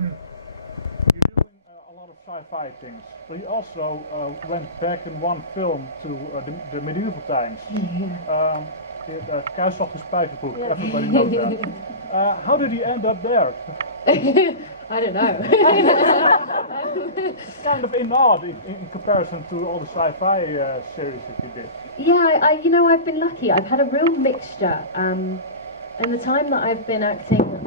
You're doing a lot of sci-fi things, but you also went back in one film to the medieval times. The Kruistocht is Spijkerbroek, everybody knows that. How did you end up there? I don't know. It's kind of odd in comparison to all the sci-fi series that you did. Yeah, you know, I've been lucky. I've had a real mixture. And the time that I've been acting,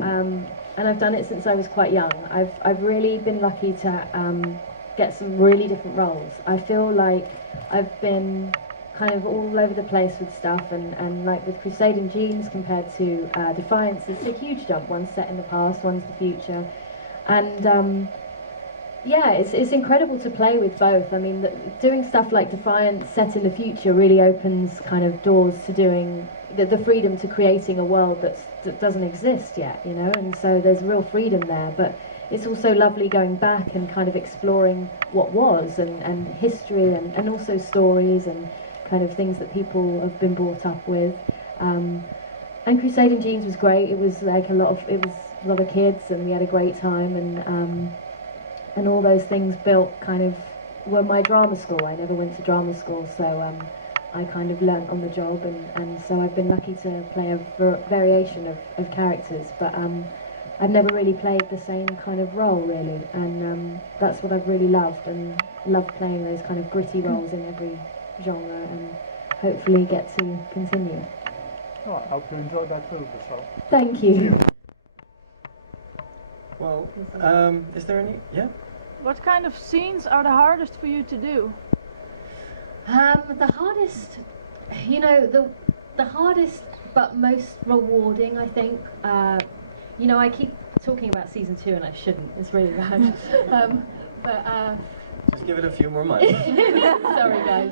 and I've done it since I was quite young, I've really been lucky to get some really different roles. I feel like I've been kind of all over the place with stuff, and like with Crusading Jeans compared to Defiance, it's a huge jump. One's set in the past, one's the future, and yeah, it's incredible to play with both. I mean, doing stuff like Defiance set in the future really opens kind of doors to doing the freedom to creating a world that doesn't exist yet, you know, and so there's real freedom there, but it's also lovely going back and kind of exploring what was, and history, and also stories and kind of things that people have been brought up with. And Crusading Jeans was great. It was like a lot of kids, and we had a great time, and all those things built kind of were my drama school. I never went to drama school, so I kind of learnt on the job, and so I've been lucky to play a variation of characters, but I've never really played the same kind of role really, and that's what I've really loved, and loved playing those kind of gritty roles in every genre, and hopefully get to continue. Oh, I hope you enjoyed that too. So. Thank you. Well, is there any? Yeah. What kind of scenes are the hardest for you to do? The hardest, you know, the hardest but most rewarding, I think. You know, I keep talking about season 2 and I shouldn't. It's really bad. Just give it a few more months. Sorry, guys.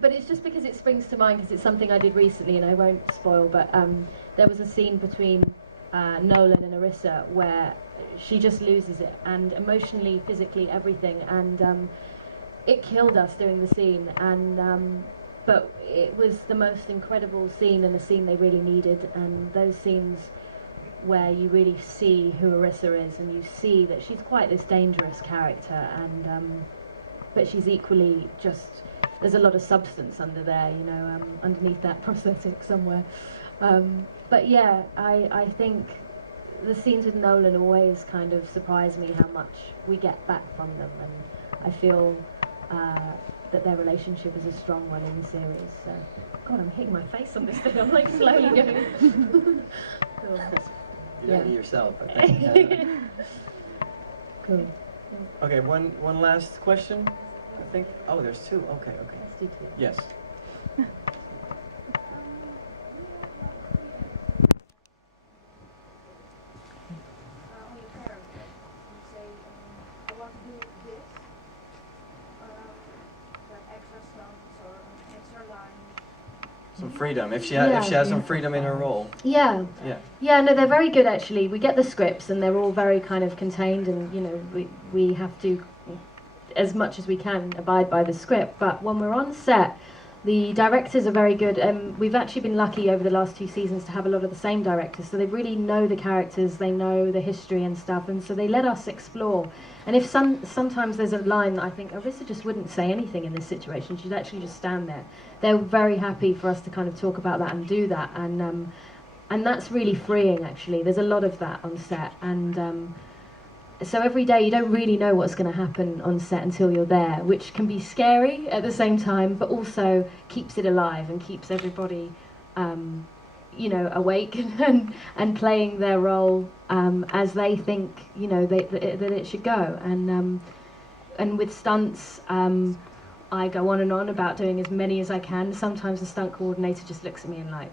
But it's just because it springs to mind because it's something I did recently, and I won't spoil. But there was a scene between Nolan and Arissa where she just loses it, and emotionally, physically, everything, and it killed us doing the scene, and but it was the most incredible scene, and a scene they really needed. And those scenes where you really see who Arissa is, and you see that she's quite this dangerous character, and but she's equally just, there's a lot of substance under there, you know, underneath that prosthetic somewhere. But yeah, I think the scenes with Nolan always kind of surprise me how much we get back from them, and I feel that their relationship is a strong one in the series. So, God, I'm hitting my face on this thing. I'm like slowly going. Cool. You're doing it yourself, I think. Cool. Okay, one last question, I think. Oh, there's 2. Okay. Let's do 2. Yes. Some freedom. If she has some freedom in her role. Yeah. Yeah. Yeah. No, they're very good actually. We get the scripts and they're all very kind of contained, and you know we have to, as much as we can, abide by the script. But when we're on set, the directors are very good. We've actually been lucky over the last 2 seasons to have a lot of the same directors, so they really know the characters, they know the history and stuff, and so they let us explore. And if sometimes there's a line that I think Arissa just wouldn't say anything in this situation, she'd actually just stand there. They're very happy for us to kind of talk about that and do that, and that's really freeing actually. There's a lot of that on set, and so every day you don't really know what's going to happen on set until you're there, which can be scary at the same time, but also keeps it alive and keeps everybody you know, awake and playing their role as they think, you know, that it should go. And with stunts, I go on and on about doing as many as I can. Sometimes the stunt coordinator just looks at me and like,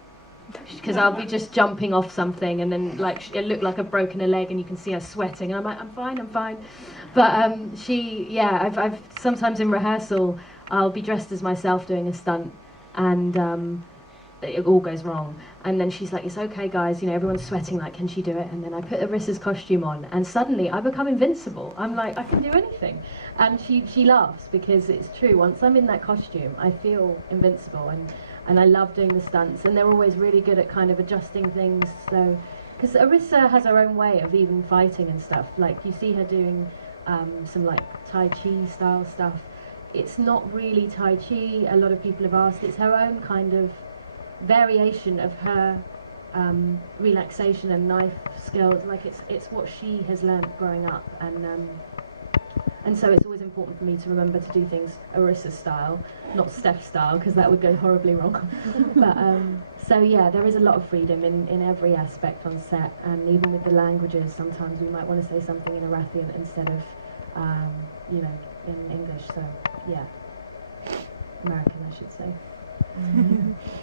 because I'll be just jumping off something, and then like it looked like I've broken a leg, and you can see her sweating, and I'm like, I'm fine. But I've sometimes in rehearsal I'll be dressed as myself doing a stunt, and it all goes wrong, and then she's like, it's okay guys, you know, everyone's sweating, like, can she do it? And then I put Arissa's costume on, and suddenly I become invincible. I'm like, I can do anything. And she laughs, because it's true, once I'm in that costume I feel invincible, and I love doing the stunts, and they're always really good at kind of adjusting things, so because Arissa has her own way of even fighting and stuff. Like you see her doing some like Tai Chi style stuff. It's not really Tai Chi. A lot of people have asked. It's her own kind of variation of her relaxation and knife skills. Like it's what she has learned growing up, and so it's always important for me to remember to do things Arissa style, not Steph style, because that would go horribly wrong. But so yeah, there is a lot of freedom in every aspect on set, and even with the languages, sometimes we might want to say something in Arathian instead of you know, in English. So yeah, American, I should say. I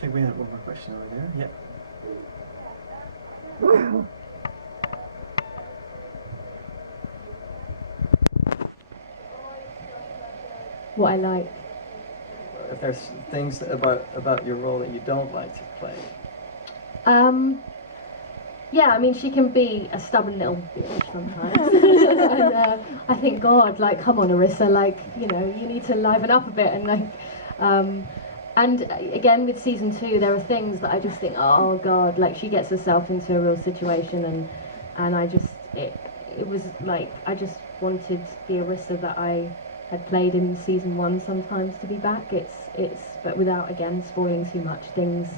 think we had one more question over there. Yep. What I like. If there's things about your role that you don't like to play. Yeah, I mean, she can be a stubborn little bitch sometimes. And I think, God, like, come on, Arissa, like, you know, you need to liven up a bit. And like, and again, with season 2, there are things that I just think, oh God, like she gets herself into a real situation, and I just, it was like, I just wanted the Arissa that I had played in season 1 sometimes to be back. But without, again, spoiling too much, things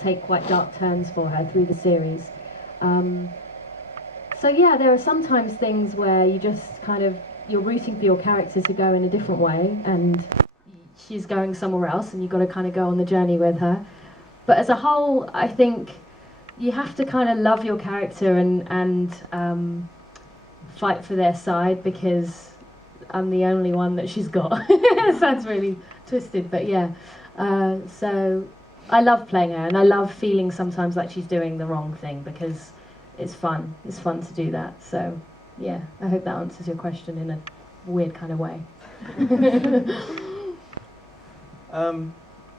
take quite dark turns for her through the series. So yeah, there are sometimes things where you just kind of, you're rooting for your character to go in a different way, and she's going somewhere else, and you've got to kind of go on the journey with her. But as a whole, I think you have to kind of love your character and fight for their side, because I'm the only one that she's got. It sounds really twisted, but yeah. So I love playing her, and I love feeling sometimes like she's doing the wrong thing, because it's fun. It's fun to do that. So yeah, I hope that answers your question in a weird kind of way.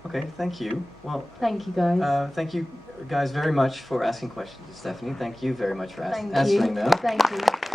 Okay, thank you. Well, thank you guys. Thank you guys very much for asking questions, Stephanie. Thank you very much for Thank answering you. them. Thank you.